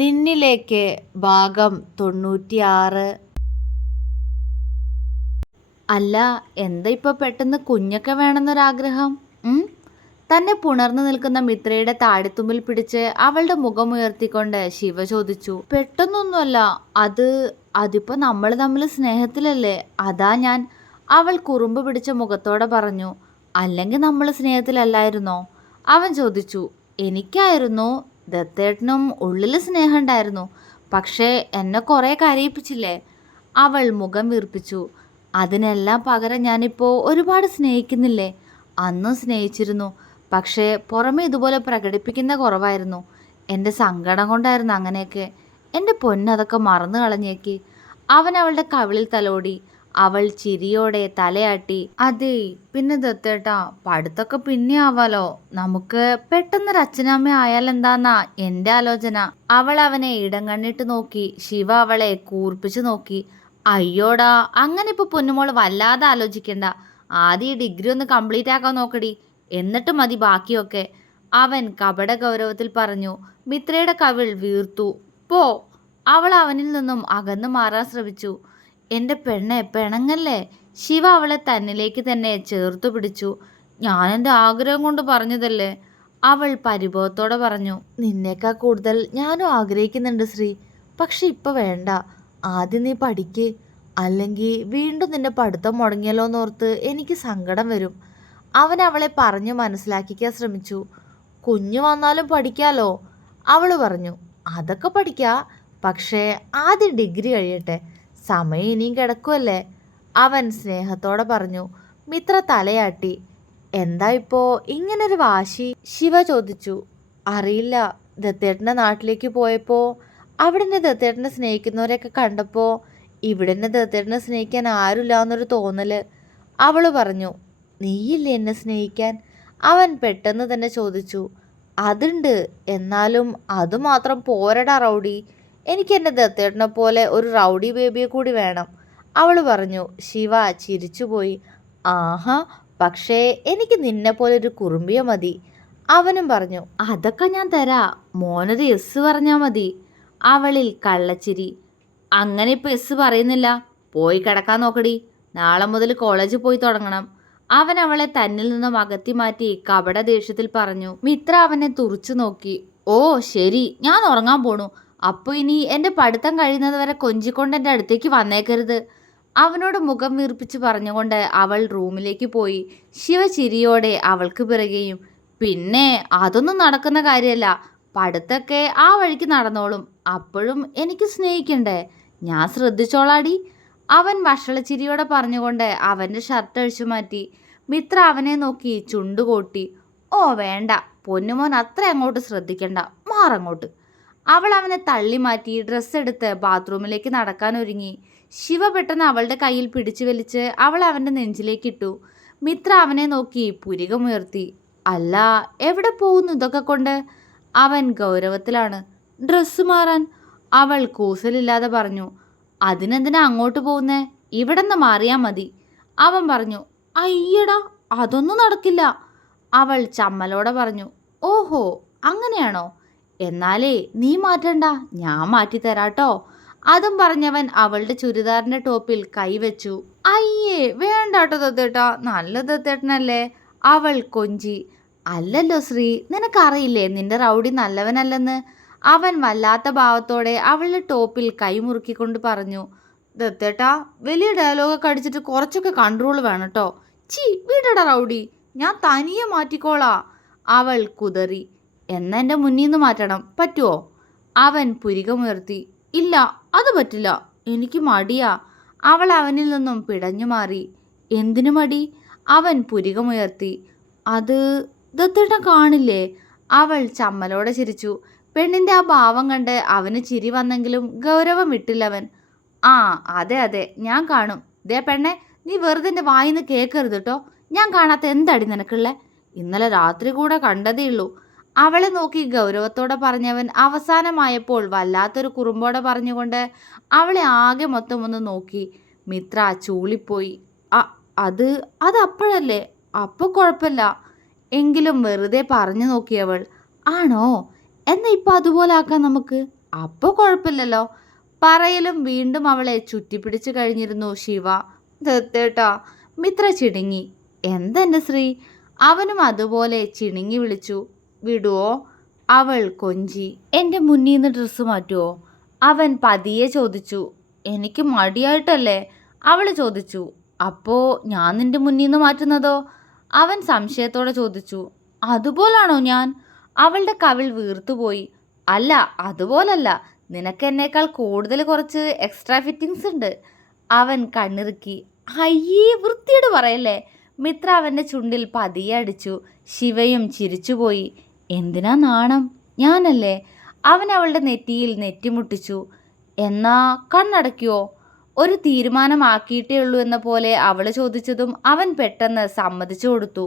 നിന്നിലേക്ക് ഭാഗം 96. അല്ല, എന്താ ഇപ്പൊ പെട്ടെന്ന് കുഞ്ഞൊക്കെ വേണമെന്നൊരാഗ്രഹം? തന്നെ പുണർന്നു നിൽക്കുന്ന മിത്രയുടെ താടിത്തുമ്പിൽ പിടിച്ച് അവളുടെ മുഖമുയർത്തിക്കൊണ്ട് ശിവ ചോദിച്ചു. പെട്ടെന്നൊന്നുമല്ല, അതിപ്പോ നമ്മൾ തമ്മിൽ സ്നേഹത്തിലല്ലേ, അതാ ഞാൻ. അവൾ കുറുമ്പ് പിടിച്ച മുഖത്തോടെ പറഞ്ഞു. അല്ലെങ്കിൽ നമ്മൾ സ്നേഹത്തിലല്ലായിരുന്നോ? അവൻ ചോദിച്ചു. എനിക്കായിരുന്നു. ദത്തേട്ടനും ഉള്ളിൽ സ്നേഹമുണ്ടായിരുന്നു. പക്ഷേ എന്നെ കുറേ കരയിപ്പിച്ചില്ലേ? അവൾ മുഖം വീർപ്പിച്ചു. അതിനെല്ലാം പകരം ഞാനിപ്പോൾ ഒരുപാട് സ്നേഹിക്കുന്നില്ലേ? അന്നും സ്നേഹിച്ചിരുന്നു, പക്ഷേ പുറമെ ഇതുപോലെ പ്രകടിപ്പിക്കുന്ന കുറവായിരുന്നു. എൻ്റെ സങ്കടം കൊണ്ടായിരുന്നു അങ്ങനെയൊക്കെ. എൻ്റെ പൊന്നതൊക്കെ മറന്നു കളഞ്ഞേക്ക്. അവൻ അവളുടെ കവിളിൽ തലോടി. അവൾ ചിരിയോടെ തലയാട്ടി. അതെ, പിന്നെ ദത്തേട്ടാ, പഠിത്തൊക്കെ പിന്നെ ആവാലോ. നമുക്ക് പെട്ടെന്നൊരു അച്ഛനമ്മ ആയാലെന്താന്നാ എൻ്റെ ആലോചന. അവൾ അവനെ ഇടം കണ്ണിട്ട് നോക്കി. ശിവ അവളെ കൂർപ്പിച്ചു നോക്കി. അയ്യോടാ, അങ്ങനെ ഇപ്പൊ പൊന്നുമോള് വല്ലാതെ ആലോചിക്കണ്ട. ആദ്യം ഈ ഡിഗ്രി ഒന്ന് കംപ്ലീറ്റ് ആക്കാൻ നോക്കടി, എന്നിട്ട് മതി ബാക്കിയൊക്കെ. അവൻ കപട ഗൗരവത്തിൽ പറഞ്ഞു. മിത്രയുടെ കവിൾ വീർത്തു. പോ. അവൾ അവനിൽ നിന്നും അകന്നു മാറാൻ ശ്രമിച്ചു. എൻ്റെ പെണ്ണെ, പെണങ്ങല്ലേ. ശിവ അവളെ തന്നിലേക്ക് തന്നെ ചേർത്തു പിടിച്ചു. ഞാൻ എൻ്റെ ആഗ്രഹം കൊണ്ട് പറഞ്ഞതല്ലേ, അവൾ പരിഭവത്തോടെ പറഞ്ഞു. നിന്നേക്കാൾ കൂടുതൽ ഞാനും ആഗ്രഹിക്കുന്നുണ്ട് ശ്രീ, പക്ഷെ ഇപ്പൊ വേണ്ട. ആദ്യം നീ പഠിക്ക്, അല്ലെങ്കിൽ വീണ്ടും നിന്റെ പഠിത്തം മുടങ്ങിയല്ലോന്നോർത്ത് എനിക്ക് സങ്കടം വരും. അവൻ അവളെ പറഞ്ഞു മനസ്സിലാക്കിക്കാൻ ശ്രമിച്ചു. കുഞ്ഞു വന്നാലും പഠിക്കാലോ, അവൾ പറഞ്ഞു. അതൊക്കെ പഠിക്കാ, പക്ഷേ ആദ്യം ഡിഗ്രി കഴിയട്ടെ. സമയം ഇനിയും കിടക്കുമല്ലേ, അവൻ സ്നേഹത്തോടെ പറഞ്ഞു. മിത്ര തലയാട്ടി. എന്താ ഇപ്പോ ഇങ്ങനൊരു വാശി? ശിവ ചോദിച്ചു. അറിയില്ല, ദത്തേട്ടൻ്റെ നാട്ടിലേക്ക് പോയപ്പോൾ അവിടെ എന്നെ ദത്തേട്ടനെ സ്നേഹിക്കുന്നവരെയൊക്കെ കണ്ടപ്പോൾ ഇവിടെ എന്നെ ദത്തേട്ടനെ സ്നേഹിക്കാൻ ആരുമില്ല എന്നൊരു തോന്നല്. അവൾ പറഞ്ഞു. നീയില്ലേ എന്നെ സ്നേഹിക്കാൻ? അവൻ പെട്ടെന്ന് തന്നെ ചോദിച്ചു. അതുണ്ട്, എന്നാലും അതുമാത്രം പോരടാ റൗഡി. എനിക്ക് എൻ്റെ ദത്തേട്ടനെ പോലെ ഒരു റൗഡി ബേബിയെ കൂടി വേണം, അവൾ പറഞ്ഞു. ശിവ ചിരിച്ചുപോയി. ആഹാ, പക്ഷേ എനിക്ക് നിന്നെ പോലെ ഒരു കുറുമ്പിയ മതി, അവനും പറഞ്ഞു. അതൊക്കെ ഞാൻ തരാ, മോനൊരു എസ് പറഞ്ഞാൽ മതി. അവളിൽ കള്ളച്ചിരി. അങ്ങനെ ഇപ്പം എസ് പറയുന്നില്ല, പോയി കിടക്കാൻ നോക്കടി. നാളെ മുതൽ കോളേജിൽ പോയി തുടങ്ങണം. അവൻ അവളെ തന്നിൽ നിന്നും അകത്തി മാറ്റി കപട ദേഷ്യത്തിൽ പറഞ്ഞു. മിത്ര അവനെ തുറച്ചു നോക്കി. ഓ ശരി, ഞാൻ ഉറങ്ങാൻ പോണു. അപ്പോൾ ഇനി എൻ്റെ പഠിത്തം കഴിയുന്നത് വരെ കൊഞ്ചിക്കൊണ്ട് എൻ്റെ അടുത്തേക്ക് വന്നേക്കരുത്, അവനോട് മുഖം വീർപ്പിച്ച് പറഞ്ഞുകൊണ്ട് അവൾ റൂമിലേക്ക് പോയി. ശിവ ചിരിയോടെ അവൾക്ക് പിറകെയും. പിന്നെ അതൊന്നും നടക്കുന്ന കാര്യമല്ല, പഠിത്തമൊക്കെ ആ വഴിക്ക് നടന്നോളും. അപ്പോഴും എനിക്ക് സ്നേഹിക്കണ്ടേ, ഞാൻ ശ്രദ്ധിച്ചോളാടി, അവൻ വഷളച്ചിരിയോടെ പറഞ്ഞുകൊണ്ട് അവൻ്റെ ഷർട്ട് അഴിച്ചു മാറ്റി. മിത്ര അവനെ നോക്കി ചുണ്ടുകൊട്ടി. ഓ വേണ്ട പൊന്നുമോൻ, അത്ര അങ്ങോട്ട് ശ്രദ്ധിക്കണ്ട, മാറങ്ങോട്ട്. അവൾ അവനെ തള്ളി മാറ്റി ഡ്രസ്സ് എടുത്ത് ബാത്റൂമിലേക്ക് നടക്കാൻ ഒരുങ്ങി. ശിവ പെട്ടെന്ന് അവളുടെ കയ്യിൽ പിടിച്ചു വലിച്ച് അവൾ അവൻ്റെ നെഞ്ചിലേക്കിട്ടു. മിത്ര അവനെ നോക്കി പുരികമുയർത്തി. അല്ല, എവിടെ പോകുന്നു ഇതൊക്കെ കൊണ്ട്? അവൻ ഗൗരവത്തിലാണ്. ഡ്രസ്സ് മാറാൻ, അവൾ കൂസലില്ലാതെ പറഞ്ഞു. അതിനെന്തിനാ അങ്ങോട്ട് പോകുന്നേ? ഇവിടെ നിന്ന് മാറിയാൽ മതി, അവൻ പറഞ്ഞു. അയ്യടാ, അതൊന്നും നടക്കില്ല, അവൾ ചമ്മലോടെ പറഞ്ഞു. ഓഹോ, അങ്ങനെയാണോ? എന്നാലേ നീ മാറ്റണ്ട, ഞാൻ മാറ്റിത്തരാട്ടോ, അതും പറഞ്ഞവൻ അവളുടെ ചുരിദാറിൻ്റെ ടോപ്പിൽ കൈവച്ചു. അയ്യേ വേണ്ടാട്ടോ ദത്തേട്ടാ, നല്ല ദത്തേട്ടനല്ലേ, അവൾ കൊഞ്ചി. അല്ലല്ലോ ശ്രീ, നിനക്കറിയില്ലേ നിന്റെ റൗഡി നല്ലവനല്ലെന്ന്, അവൻ വല്ലാത്ത ഭാവത്തോടെ അവളുടെ ടോപ്പിൽ കൈമുറുക്കിക്കൊണ്ട് പറഞ്ഞു. ദത്തേട്ടാ, വലിയ ഡയലോഗൊക്കെ അടിച്ചിട്ട് കുറച്ചൊക്കെ കൺട്രോൾ വേണം കേട്ടോ. ചീ വീടടാ റൗഡി, ഞാൻ തനിയെ മാറ്റിക്കോളാ, അവൾ കുതറി. എന്നാ എൻ്റെ മുന്നിൽ നിന്ന് മാറ്റണം, പറ്റുമോ? അവൻ പുരികമുയർത്തി. ഇല്ല, അത് പറ്റില്ല, എനിക്ക് മടിയാ, അവൾ അവനിൽ നിന്നും പിടഞ്ഞു മാറി. എന്തിനു മടി? അവൻ പുരികമുയർത്തി. അത് ദത്തേട്ടൻ കാണില്ലേ, അവൾ ചമ്മലോടെ ചിരിച്ചു. പെണ്ണിൻ്റെ ആ ഭാവം കണ്ട് അവന് ചിരി വന്നെങ്കിലും ഗൗരവം വിട്ടില്ലവൻ. ആ അതെ അതെ, ഞാൻ കാണും. ദേ പെണ്ണെ, നീ വെറുതെ എൻ്റെ വായിന്ന് കേൾക്കരുത് കേട്ടോ, ഞാൻ കാണാത്ത എന്തടി നിനക്കുള്ളേ? ഇന്നലെ രാത്രി കൂടെ കണ്ടതേ ഉള്ളൂ, അവളെ നോക്കി ഗൗരവത്തോടെ പറഞ്ഞവൻ അവസാനമായപ്പോൾ വല്ലാത്തൊരു കുറുമ്പോടെ പറഞ്ഞുകൊണ്ട് അവളെ ആകെ മൊത്തം ഒന്ന് നോക്കി. മിത്ര ചൂളിപ്പോയി. അത് അപ്പോഴല്ലേ, അപ്പോൾ കുഴപ്പമില്ല, എങ്കിലും വെറുതെ പറഞ്ഞു നോക്കിയവൾ. ആണോ, എന്നാൽ ഇപ്പം അതുപോലെ ആക്കാം നമുക്ക്, അപ്പോൾ കുഴപ്പമില്ലല്ലോ. പറയലും വീണ്ടും അവളെ ചുറ്റിപ്പിടിച്ചു കഴിഞ്ഞിരുന്നു ശിവ. ദത്തേട്ടാ, മിത്ര ചിണുങ്ങി. എന്തെൻ്റെ ശ്രീ? അവനും അതുപോലെ ചിണുങ്ങി വിളിച്ചു. വിടുവോ? അവൾ കൊഞ്ചി. എൻ്റെ മുന്നിൽ നിന്ന് ഡ്രസ്സ് മാറ്റുമോ? അവൻ പതിയെ ചോദിച്ചു. എനിക്ക് മടിയായിട്ടല്ലേ? അവൾ ചോദിച്ചു. അപ്പോൾ ഞാൻ നിന്റെ മുന്നിൽ നിന്ന് മാറ്റുന്നതോ? അവൻ സംശയത്തോടെ ചോദിച്ചു. അതുപോലാണോ ഞാൻ? അവളുടെ കവിൾ വീർത്തുപോയി. അല്ല, അതുപോലല്ല. നിനക്ക് എന്നേക്കാൾ കൂടുതൽ കുറച്ച് എക്സ്ട്രാ ഫിറ്റിങ്സ് ഉണ്ട്. അവൻ കണ്ണിറുക്കി. അയ്യേ, വൃത്തിയോട് പറയല്ലേ. മിത്ര അവൻ്റെ ചുണ്ടിൽ പതിയെ അടിച്ചു. ശിവയും ചിരിച്ചുപോയി. എന്തിനാ നാണം? ഞാനല്ലേ? അവൻ അവളുടെ നെറ്റിയിൽ നെറ്റിമുട്ടിച്ചു. എന്നാ കണ്ണടയ്ക്കുവോ? ഒരു തീരുമാനമാക്കിയിട്ടേ ഉള്ളൂ എന്ന പോലെ അവൾ ചോദിച്ചതും അവൻ പെട്ടെന്ന് സമ്മതിച്ചു കൊടുത്തു.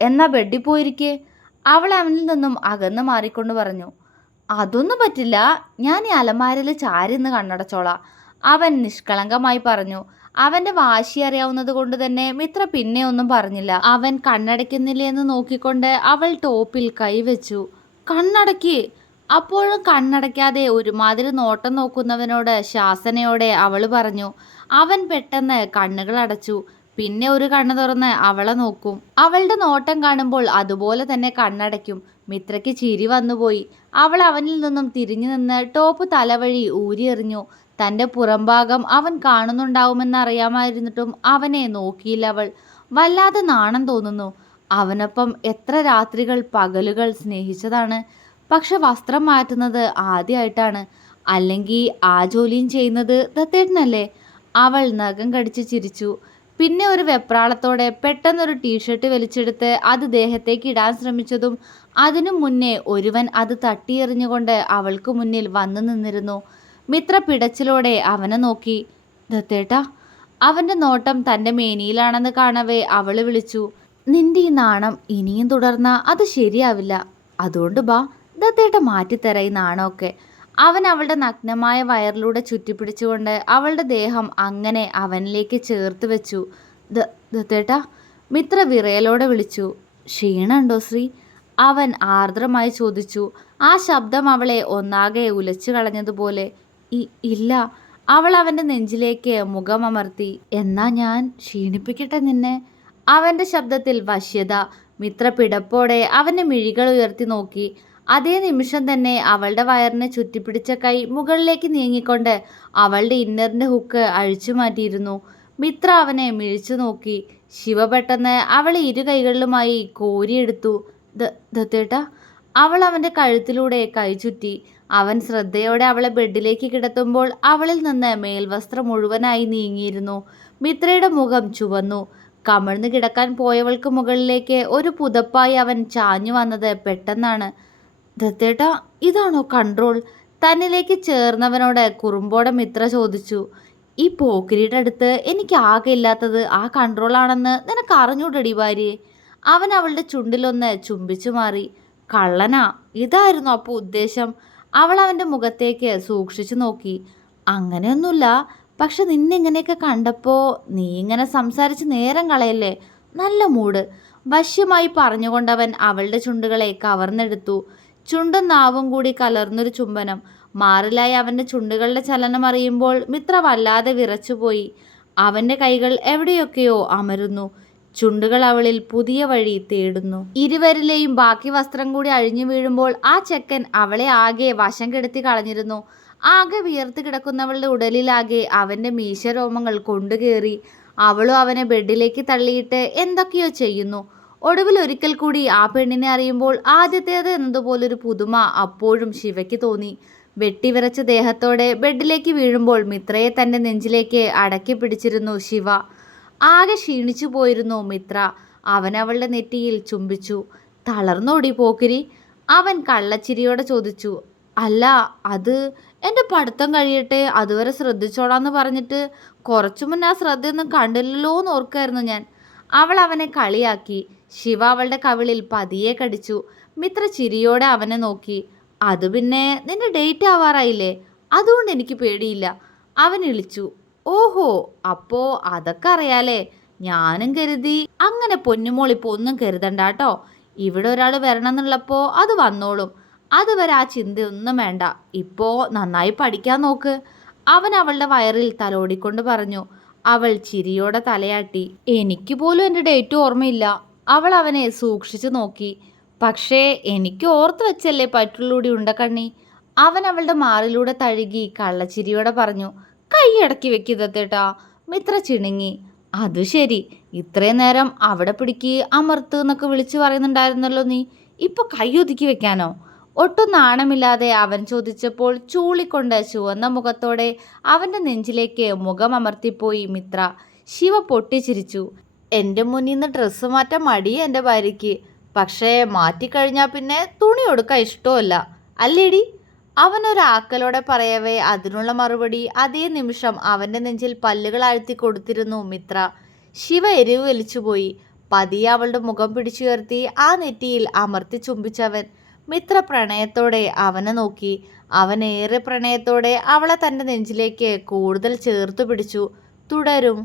എന്നാ ബെഡിൽ പോയിരിക്കെ. അവൾ അവനിൽ നിന്നും അകന്ന് മാറിക്കൊണ്ട് പറഞ്ഞു. അതൊന്നും പറ്റില്ല, ഞാൻ ഈ അലമാരയിൽ ചാരിന്ന് കണ്ണടച്ചോളാം. അവൻ നിഷ്കളങ്കമായി പറഞ്ഞു. അവൻ്റെ വാശി അറിയാവുന്നത് കൊണ്ട് തന്നെ മിത്ര പിന്നെ ഒന്നും പറഞ്ഞില്ല. അവൻ കണ്ണടയ്ക്കുന്നില്ലേ എന്ന് നോക്കിക്കൊണ്ട് അവൾ ടോപ്പിൽ കൈവച്ചു. കണ്ണടക്കി. അപ്പോഴും കണ്ണടയ്ക്കാതെ ഒരുമാതിരി നോട്ടം നോക്കുന്നവനോട് ശാസനയോടെ അവൾ പറഞ്ഞു. അവൻ പെട്ടെന്ന് കണ്ണുകൾ അടച്ചു. പിന്നെ ഒരു കണ്ണ് തുറന്ന് അവളെ നോക്കും. അവളുടെ നോട്ടം കാണുമ്പോൾ അതുപോലെ തന്നെ കണ്ണടയ്ക്കും. മിത്രയ്ക്ക് ചിരി വന്നുപോയി. അവൾ അവനിൽ നിന്നും തിരിഞ്ഞു നിന്ന് ടോപ്പ് തലവഴി ഊരിയെറിഞ്ഞു. തൻ്റെ പുറംഭാഗം അവൻ കാണുന്നുണ്ടാവുമെന്നറിയാമായിരുന്നിട്ടും അവനെ നോക്കിയില്ല അവൾ. വല്ലാതെ നാണം തോന്നുന്നു. അവനൊപ്പം എത്ര രാത്രികൾ പകലുകൾ സ്നേഹിച്ചതാണ്. പക്ഷെ വസ്ത്രം മാറ്റുന്നത് ആദ്യമായിട്ടാണ്. അല്ലെങ്കിൽ ആ ജോലിയും ചെയ്യുന്നത് ദത്തേട്ടനല്ലേ? അവൾ നഖം കടിച്ച് ചിരിച്ചു. പിന്നെ ഒരു വെപ്രാളത്തോടെ പെട്ടെന്നൊരു ടീഷർട്ട് വലിച്ചെടുത്ത് അത് ദേഹത്തേക്ക് ഇടാൻ ശ്രമിച്ചതും അതിനു മുന്നേ ഒരുവൻ അത് തട്ടിയെറിഞ്ഞുകൊണ്ട് അവൾക്ക് മുന്നിൽ വന്നു നിന്നിരുന്നു. മിത്ര പിടച്ചിലോടെ അവനെ നോക്കി. ദത്തേട്ടാ. അവൻ്റെ നോട്ടം തൻ്റെ മേനിയിലാണെന്ന് കാണവേ അവൾ വിളിച്ചു. നിന്റെ ഈ നാണം ഇനിയും തുടർന്നാൽ അത് ശരിയാവില്ല. അതുകൊണ്ട് ബാ, ദത്തേട്ട മാറ്റിത്തരാ ഈ നാണമൊക്കെ. അവൻ അവളുടെ നഗ്നമായ വയറിലൂടെ ചുറ്റിപ്പിടിച്ചുകൊണ്ട് അവളുടെ ദേഹം അങ്ങനെ അവനിലേക്ക് ചേർത്ത് വെച്ചു. ദത്തേട്ടാ. മിത്ര വിറയലോടെ വിളിച്ചു. ക്ഷീണുണ്ടോ ശ്രീ? അവൻ ആർദ്രമായി ചോദിച്ചു. ആ ശബ്ദം അവളെ ഒന്നാകെ ഉലച്ചു കളഞ്ഞതുപോലെ. ഇല്ല. അവൾ അവൻ്റെ നെഞ്ചിലേക്ക് മുഖമമർത്തി. എന്നാ ഞാൻ ക്ഷീണിപ്പിക്കട്ടെ നിന്നെ? അവൻ്റെ ശബ്ദത്തിൽ വശ്യത. മിത്ര പിടപ്പോടെ അവൻ്റെ മിഴികൾ ഉയർത്തി നോക്കി. അതേ നിമിഷം തന്നെ അവളുടെ വയറിനെ ചുറ്റിപ്പിടിച്ച കൈ മുകളിലേക്ക് നീങ്ങിക്കൊണ്ട് അവളുടെ ഇന്നറിൻ്റെ ഹുക്ക് അഴിച്ചു മാറ്റിയിരുന്നു. മിത്ര അവനെ മിഴിച്ചു നോക്കി. ശിവ പെട്ടെന്ന് അവളെ ഇരു കൈകളിലുമായി കോരിയെടുത്തു. ദത്തേട്ടാ. അവൾ അവൻ്റെ കഴുത്തിലൂടെ കൈ ചുറ്റി. അവൻ ശ്രദ്ധയോടെ അവളെ ബെഡിലേക്ക് കിടത്തുമ്പോൾ അവളിൽ നിന്ന് മേൽവസ്ത്രം മുഴുവനായി നീങ്ങിയിരുന്നു. മിത്രയുടെ മുഖം ചുവന്നു. കമിഴ്ന്നു കിടക്കാൻ പോയവൾക്ക് മുകളിലേക്ക് ഒരു പുതപ്പായി അവൻ ചാഞ്ഞു വന്നത് പെട്ടെന്നാണ്. ദത്തേട്ടാ, ഇതാണോ കൺട്രോൾ? തന്നിലേക്ക് ചേർന്നവനോട് കുറുമ്പോടെ മിത്ര ചോദിച്ചു. ഈ പോക്കിരിയുടെ അടുത്ത് എനിക്ക് ആകെ ഇല്ലാത്തത് ആ കൺട്രോളാണെന്ന് നിനക്ക് അറിഞ്ഞൂടടി ഭാര്യയെ. അവൻ അവളുടെ ചുണ്ടിലൊന്ന് ചുംബിച്ചു മാറി. കള്ളനാ? ഇതായിരുന്നു അപ്പോൾ ഉദ്ദേശം? അവൾ അവൻ്റെ മുഖത്തേക്ക് സൂക്ഷിച്ചു നോക്കി. അങ്ങനെയൊന്നുമില്ല. പക്ഷെ നിന്നിങ്ങനെയൊക്കെ കണ്ടപ്പോൾ നീ ഇങ്ങനെ സംസാരിച്ച് നേരം കളയല്ലേ. നല്ല മൂഡ്. വശ്യമായി പറഞ്ഞുകൊണ്ടവൻ അവളുടെ ചുണ്ടുകളെ കവർന്നെടുത്തു. ചുണ്ടും നാവും കൂടി കലർന്നൊരു ചുംബനം. മാറിലായി അവൻ്റെ ചുണ്ടുകളുടെ ചലനം അറിയുമ്പോൾ മിത്ര വല്ലാതെ വിറച്ചുപോയി. അവൻ്റെ കൈകൾ എവിടെയൊക്കെയോ അമരുന്നു. ചുണ്ടുകൾ അവളിൽ പുതിയ വഴി തേടുന്നു. ഇരുവരിലെയും ബാക്കി വസ്ത്രം കൂടി അഴിഞ്ഞു വീഴുമ്പോൾ ആ ചെക്കൻ അവളെ ആകെ വശം കെടുത്തി കളഞ്ഞിരുന്നു. ആകെ വിയർത്ത് കിടക്കുന്നവളുടെ ഉടലിലാകെ അവൻ്റെ മീശരോമങ്ങൾ കൊണ്ടുകയറി. അവളും അവനെ ബെഡിലേക്ക് തള്ളിയിട്ട് എന്തൊക്കെയോ ചെയ്യുന്നു. ഒടുവിൽ ഒരിക്കൽ കൂടി ആ പെണ്ണിനെ അറിയുമ്പോൾ ആദ്യത്തേത് എന്നതുപോലൊരു പുതുമ അപ്പോഴും ശിവയ്ക്ക് തോന്നി. വെട്ടിവിറച്ച ദേഹത്തോടെ ബെഡിലേക്ക് വീഴുമ്പോൾ മിത്രയെ തൻ്റെ നെഞ്ചിലേക്ക് അടക്കി പിടിച്ചിരുന്നു ശിവ. ആകെ ക്ഷീണിച്ചു പോയിരുന്നു മിത്ര. അവൻ അവളുടെ നെറ്റിയിൽ ചുംബിച്ചു. തളർന്നോടി പോക്കിരി? അവൻ കള്ളച്ചിരിയോടെ ചോദിച്ചു. അല്ല, അത് എൻ്റെ പഠിത്തം കഴിയട്ടെ, അതുവരെ ശ്രദ്ധിച്ചോളാന്ന് പറഞ്ഞിട്ട് കുറച്ചു മുന്നേ ആ ശ്രദ്ധയൊന്നും കണ്ടില്ലല്ലോ എന്ന് ഓർക്കായിരുന്നു ഞാൻ. അവൾ അവനെ കളിയാക്കി. ശിവ അവളുടെ കവിളിൽ പതിയെ കടിച്ചു. മിത്ര ചിരിയോടെ അവനെ നോക്കി. അത് പിന്നെ നിന്റെ ഡേറ്റ് ആവാറായില്ലേ, അതുകൊണ്ട് എനിക്ക് പേടിയില്ല. അവൻ ഇളിച്ചു. ഓഹോ, അപ്പോ അതൊക്കെ അറിയാലേ. ഞാനും കരുതി. അങ്ങനെ പൊന്നുമോളിപ്പോൾ ഒന്നും കരുതണ്ട കേട്ടോ. ഇവിടെ ഒരാൾ വരണം എന്നുള്ളപ്പോൾ അത് വന്നോളും. അതുവരെ ആ ചിന്തയൊന്നും വേണ്ട. ഇപ്പോ നന്നായി പഠിക്കാൻ നോക്ക്. അവൻ അവളുടെ വയറിൽ തലോടിക്കൊണ്ട് പറഞ്ഞു. അവൾ ചിരിയോടെ തലയാട്ടി. എനിക്ക് പോലും എൻ്റെ ഡേറ്റ് ഓർമ്മയില്ല. അവൾ അവനെ സൂക്ഷിച്ചു നോക്കി. പക്ഷേ എനിക്ക് ഓർത്തു വെച്ചല്ലേ പറ്റുള്ളൂടി ഉണ്ടക്കണ്ണി. അവൻ അവളുടെ മാറിലൂടെ തഴുകി കള്ളച്ചിരിയോടെ പറഞ്ഞു. കൈയടക്കി വെക്കിതത്തേട്ടാ. മിത്ര ചിണുങ്ങി. അത് ശരി, ഇത്രയും നേരം അവിടെ പിടിക്ക് അമർത്ത് എന്നൊക്കെ വിളിച്ചു പറയുന്നുണ്ടായിരുന്നല്ലോ നീ. ഇപ്പൊ കൈയൊതുക്കി വെക്കാനോ? ഒട്ടും നാണമില്ലാതെ അവൻ ചോദിച്ചപ്പോൾ ചൂളിക്കൊണ്ട് ചുവന്ന മുഖത്തോടെ അവൻ്റെ നെഞ്ചിലേക്ക് മുഖം അമർത്തിപ്പോയി മിത്ര. ശിവ പൊട്ടിച്ചിരിച്ചു. എൻ്റെ മുന്നിൽ നിന്ന് ഡ്രസ്സ് മാറ്റാൻ മടി എൻ്റെ ഭാര്യയ്ക്ക്. പക്ഷേ മാറ്റിക്കഴിഞ്ഞാൽ പിന്നെ തുണി കൊടുക്കാൻ ഇഷ്ടമല്ല അല്ലേടി? അവനൊരാക്കലോടെ പറയവേ അതിനുള്ള മറുപടി അതേ നിമിഷം അവൻ്റെ നെഞ്ചിൽ പല്ലുകൾ ആഴ്ത്തി കൊടുത്തിരുന്നു മിത്ര. ശിവ എരിവ് വലിച്ചുപോയി. പതിയെ അവളുടെ മുഖം പിടിച്ചുയർത്തി ആ നെറ്റിയിൽ അമർത്തി ചുംബിച്ചവൻ. മിത്ര പ്രണയത്തോടെ അവനെ നോക്കി. അവനേറെ പ്രണയത്തോടെ അവളെ തൻ്റെ നെഞ്ചിലേക്ക് കൂടുതൽ ചേർത്തു പിടിച്ചു. തുടരും.